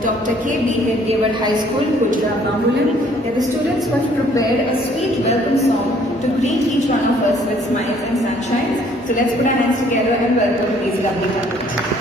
Dr. K.B. High School, Gujarat, Bangalore. They're the students who have prepared a sweet welcome song to greet each one of us with smiles and sunshines. So let's put our hands together and welcome these lovely talent.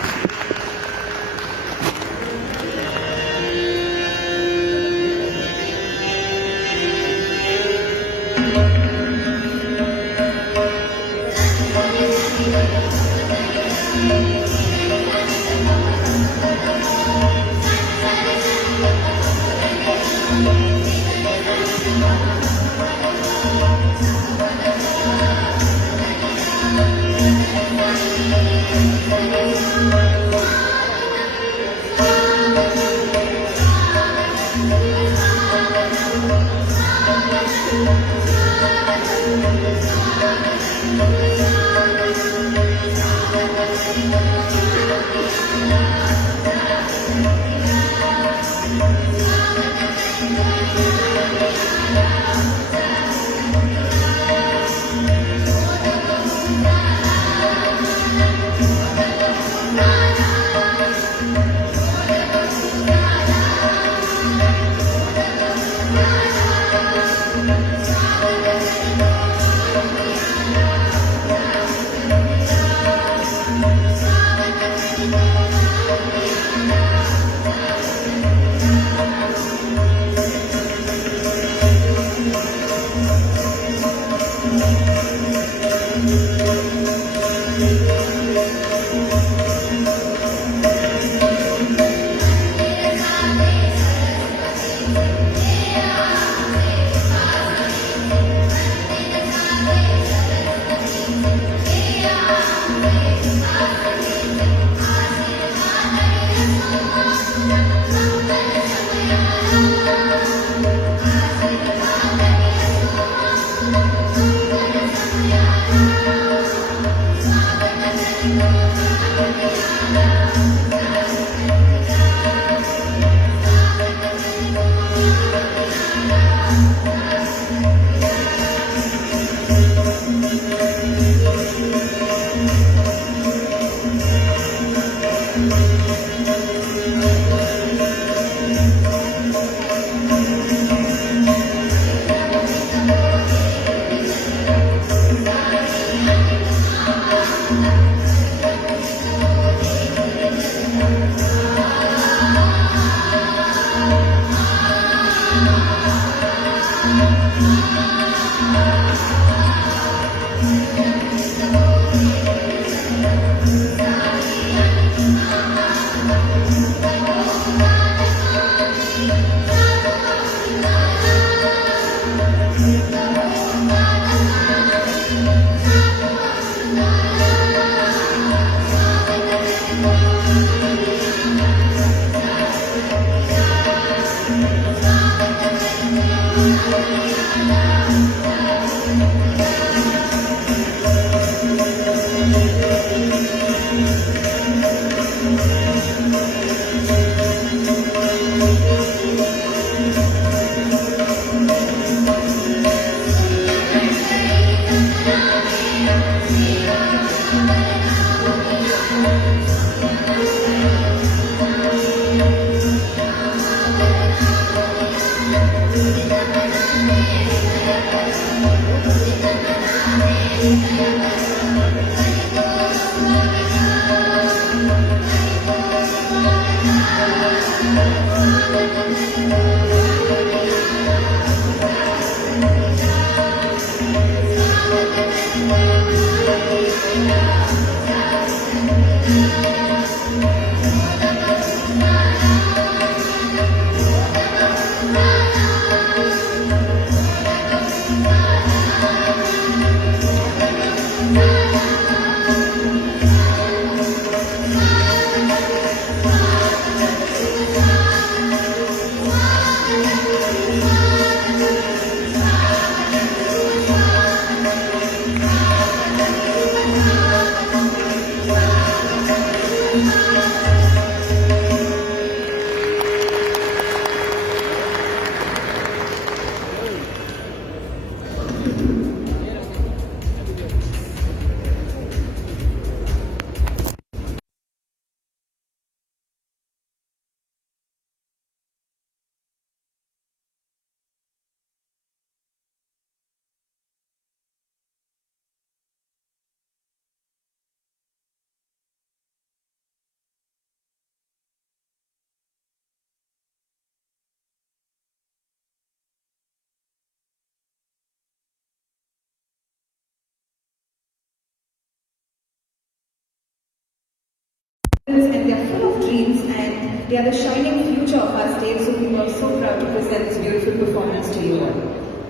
and they are full of dreams and they are the shining future of our state, so we are so proud to present this beautiful performance to you all.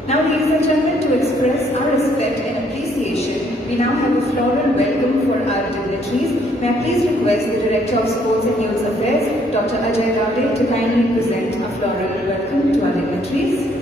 Now, ladies and gentlemen, to express our respect and appreciation, we now have a floral welcome for our dignitaries. May I please request the Director of Sports and Youth Affairs, Dr. Ajay Gowde, to kindly present a floral welcome to our dignitaries.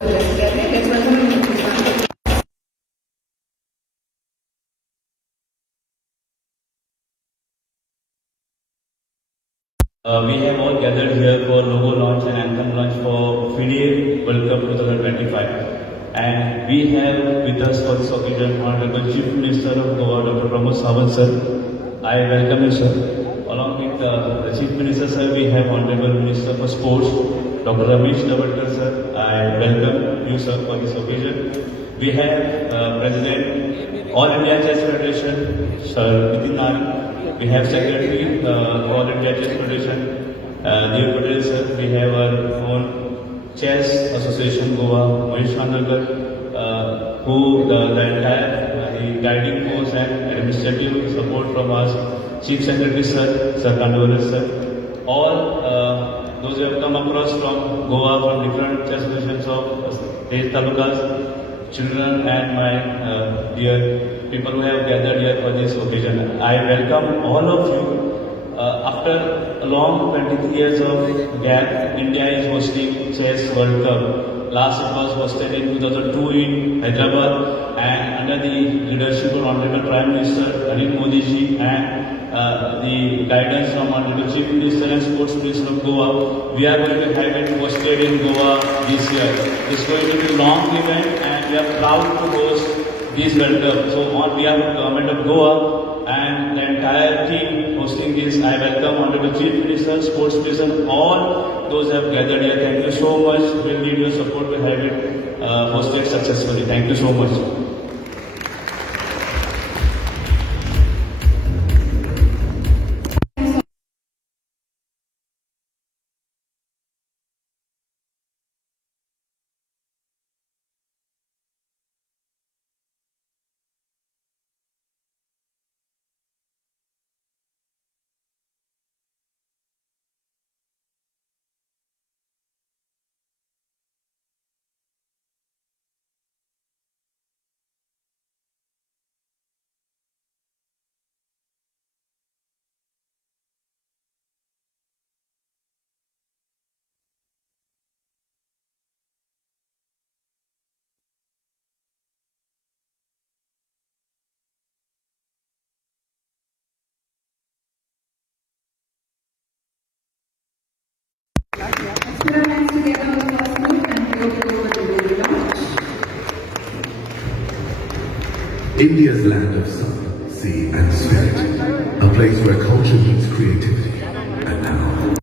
Let's welcome him. We have all gathered here for logo launch and anthem launch for FIDE World Cup 2025. And we have with us for this occasion Honorable Chief Minister of Goa, Dr. Pramod Sawant sir. I welcome you sir. Along with the Chief Minister sir, we have Honorable Minister for Sports, Dr. Ramesh Davalkar sir. I welcome you sir for this occasion. We have President All India Chess Federation, Sir Nitin Nari. We have Secretary All India Chess Federation, Dev Patel sir. We have our own Chess Association Goa, Mahesh Khandalkar, who the entire the guiding force and administrative support from us, Chief Secretary sir, Sir Kandola sir. All those who have come across from Goa from different chess associations of state talukas, children and my dear people who have gathered here for this occasion. I welcome all of you. After a long 23 years of gap, India is hosting Chess World Cup. Last it was hosted in 2002 in Hyderabad and under the leadership of Honorable Prime Minister Narendra Modi ji and the guidance from Honorable Chief Minister and Sports Minister of Goa, we are going to have it hosted in Goa this year. It's going to be a long event and we are proud to host this World Cup. So on behalf of the Government of Goa and the entire team hosting this, I welcome Honorable Chief Minister, Sports Minister, all those who have gathered here. Thank you so much. We need your support to have it hosted successfully. Thank you so much. Let's put our hands together on the first note and we will go over the logo launch. India's land of sun, sea and spirit, a place where culture meets creativity, and now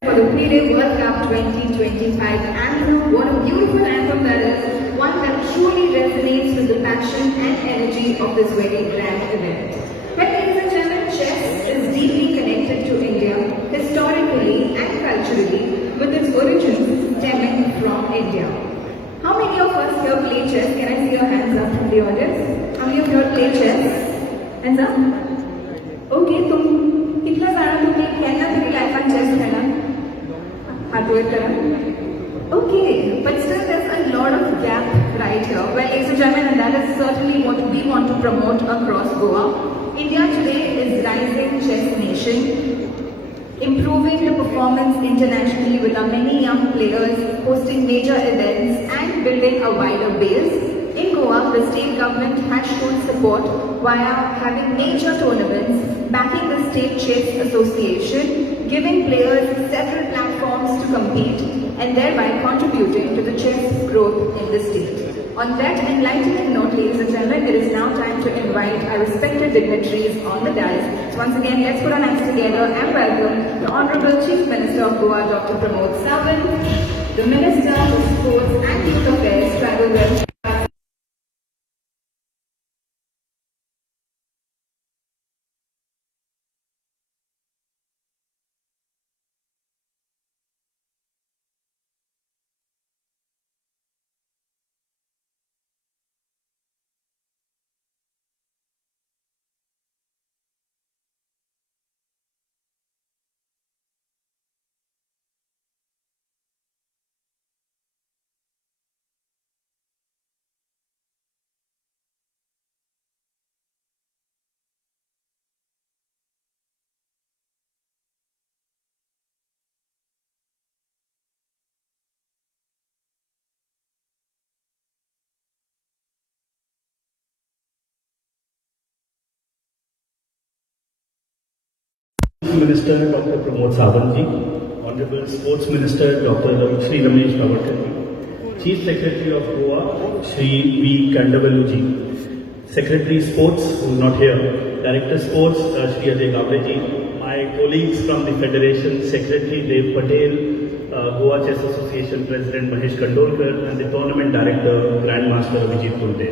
For the FIDE World Cup 2025 anthem, what a beautiful anthem that is, one that truly resonates with the passion and energy of this very grand event. Well, ladies and gentlemen, chess is deeply connected to India, historically and culturally, with its origins stemming from India. How many of us here play chess? Can I see your hands up from the audience? How many of you here play chess? Hands up? Okay, तुम कितना सारा तुमने खेलना तेरी life में chess खेला? हाथ रोक करा? Okay, but still there's a lot of gap right here. Well, ladies and gentlemen, and that is certainly what we want to promote across Goa. India today is rising chess nation, improving the performance internationally with our many young players, hosting major events and building a wider base. In Goa, the state government has shown support via having major tournaments, backing the State Chess Association, giving players several platforms to compete, and thereby contributing to the chess growth in the state. On that enlightening note, ladies and gentlemen, it is now time to invite our respected dignitaries on the dais. So once again, let's put our hands together and welcome the Honorable Chief Minister of Goa, Dr Pramod Sawant, the Minister of Sports and Youth Affairs, Tribal Welfare, Minister Dr Pramod Sawant ji, Honorable Sports Minister Dr Sri Ramesh Bhavarkar, Chief Secretary of Goa Sri V Kandavallu ji, Secretary Sports who is not here, Director Sports Sri Ajay Gavle ji, my colleagues from the Federation, Secretary Dev Patel, Goa Chess Association President Mahesh Kandolkar, and the Tournament Director Grandmaster Abhijit Kulde.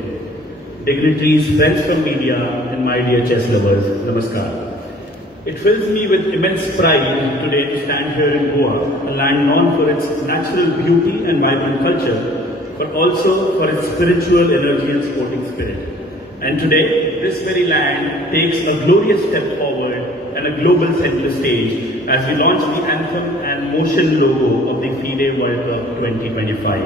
Dignitaries, friends from media, and my dear chess lovers, Namaskar. It fills me with immense pride today to stand here in Goa, a land known for its natural beauty and vibrant culture, but also for its spiritual energy and sporting spirit. And today, this very land takes a glorious step forward and a global center stage as we launch the anthem and motion logo of the FIDE World Cup 2025.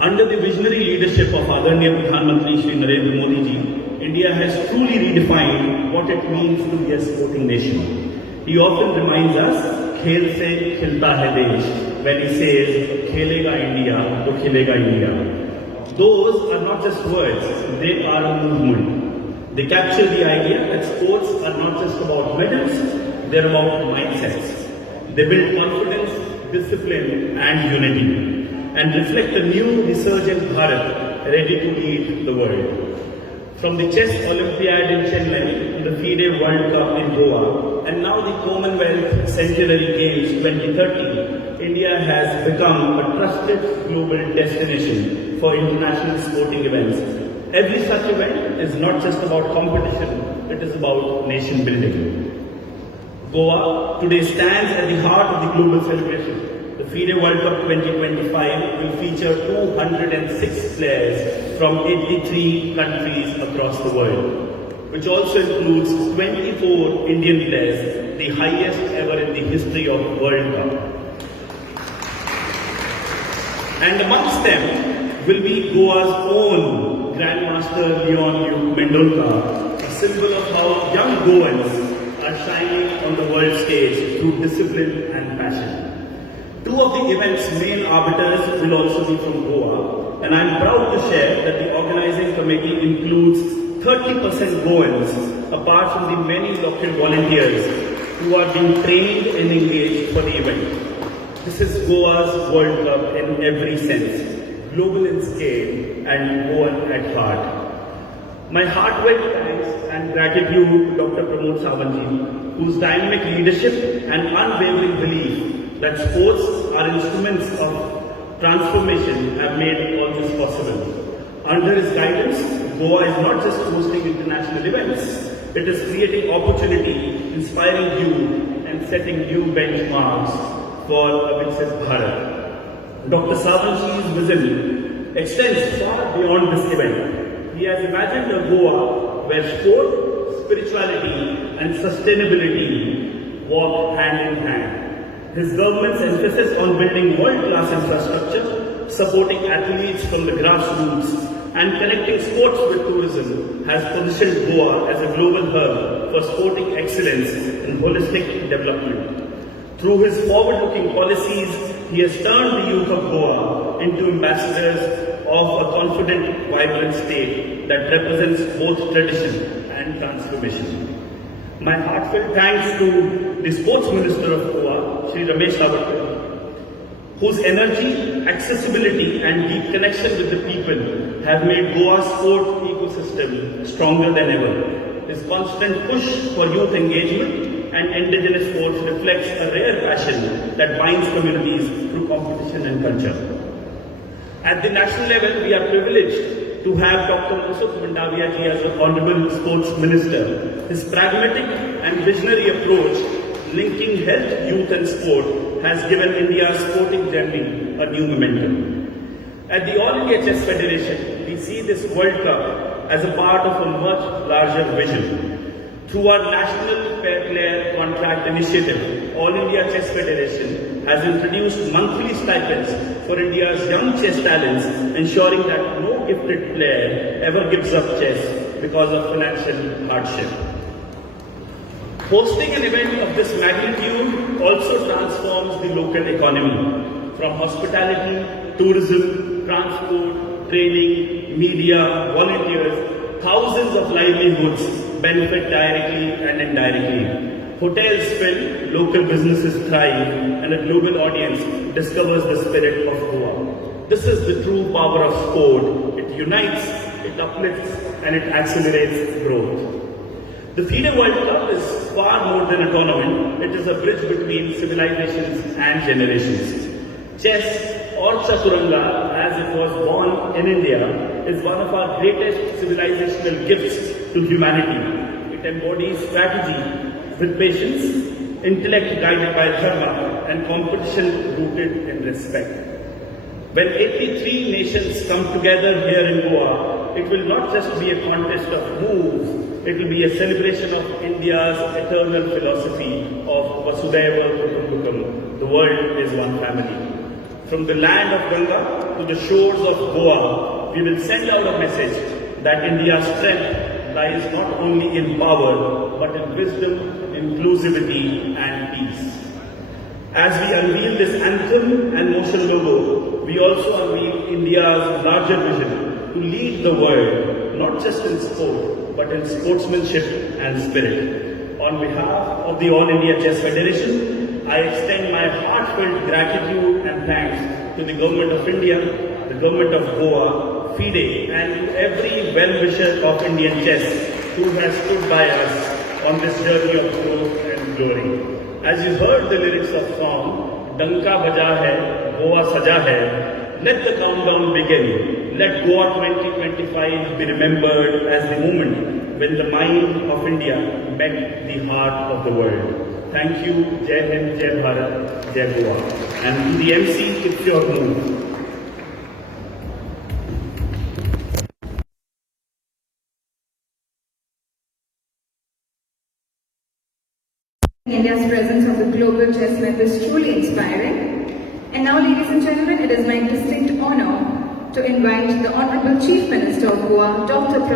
Under the visionary leadership of Adarniya Pradhan Mantri Shri Narendra Modi ji, India has truly redefined what it means to be a sporting nation. He often reminds us, "Khel se khilta hai desh," when he says, "Khelega India, to khilega India." Those are not just words, they are a movement. They capture the idea that sports are not just about medals, they're about mindsets. They build confidence, discipline, and unity, and reflect a new resurgent Bharat ready to lead the world. From the Chess Olympiad in Chennai to the FIDE World Cup in Goa, and now the Commonwealth Centenary Games 2030, India has become a trusted global destination for international sporting events. Every such event is not just about competition, it is about nation building. Goa today stands at the heart of the global celebration. The FIDE World Cup 2025 will feature 206 players from 83 countries across the world, which also includes 24 Indian players, the highest ever in the history of World Cup. And amongst them will be Goa's own Grandmaster Leon Mendolkar, a symbol of how young Goans are shining on the world stage through discipline and passion. Two of the event's main arbiters will also be from Goa, and I am proud to share that the organizing committee includes 30% Goans, apart from the many local volunteers who are being trained and engaged for the event. This is Goa's World Cup in every sense, global in scale and Goan at heart. My heartfelt thanks and gratitude to Dr. Pramod Sawant ji whose dynamic leadership and unwavering belief that sports are instruments of transformation have made all this possible. Under his guidance, Goa is not just hosting international events, it is creating opportunity, inspiring youth and setting new benchmarks for a Viksit Bharat. Dr. Sawant's vision extends far beyond this event. He has imagined a Goa where sport, spirituality and sustainability walk hand in hand. His government's emphasis on building world-class infrastructure, supporting athletes from the grassroots and connecting sports with tourism has positioned Goa as a global hub for sporting excellence and holistic development. Through his forward-looking policies, he has turned the youth of Goa into ambassadors of a confident, vibrant state that represents both tradition and transformation. My heartfelt thanks to the Sports Minister of Goa, Shri Ramesh Savankar, whose energy, accessibility and deep connection with the people have made Goa's sport ecosystem stronger than ever. His constant push for youth engagement and indigenous sports reflects a rare passion that binds communities through competition and culture. At the national level, we are privileged to have Dr. Mandavia ji as the Honorable Sports Minister. His pragmatic and visionary approach linking health, youth and sport has given India's sporting journey a new momentum. At the All India Chess Federation, we see this World Cup as a part of a much larger vision. Through our National Fair Player Contract Initiative, All India Chess Federation has introduced monthly stipends for India's young chess talents, ensuring that no gifted player ever gives up chess because of financial hardship. Hosting an event of this magnitude also transforms the local economy. From hospitality, tourism, transport, training, media, volunteers, thousands of livelihoods benefit directly and indirectly. Hotels fill, local businesses thrive, and a global audience discovers the spirit of Goa. This is the true power of sport. It unites, it uplifts, and it accelerates growth. The FIDE World Cup is far more than a tournament. It is a bridge between civilizations and generations. Chess, or Chaturanga, as it was born in India, is one of our greatest civilizational gifts to humanity. It embodies strategy with patience, intellect guided by dharma, and competition rooted in respect. When 83 nations come together here in Goa, it will not just be a contest of moves, it will be a celebration of India's eternal philosophy of Vasudhaiva Kutumbakam, the world is one family. From the land of Ganga to the shores of Goa, we will send out a message that India's strength lies not only in power, but in wisdom, inclusivity and peace. As we unveil this anthem and motion logo, we also unveil India's larger vision to lead the world, not just in sport, but in sportsmanship and spirit. On behalf of the All India Chess Federation, I extend my heartfelt gratitude and thanks to the Government of India, the Government of Goa, FIDE, and to every well-wisher of Indian chess who has stood by us on this journey of growth and glory. As you heard the lyrics of song, Danka Baja Hai, Goa Saja Hai, let the countdown begin. Let Goa 2025 be remembered as the moment when the mind of India met the heart of the world. Thank you, Jai Hind, Jai Bharat, Jai Goa. And to the MC, it's your move. India's presence on the global chess map is truly inspiring. And now, ladies and gentlemen, it is my distinct honor to invite the Honorable Chief Minister of Goa, Dr. Pramod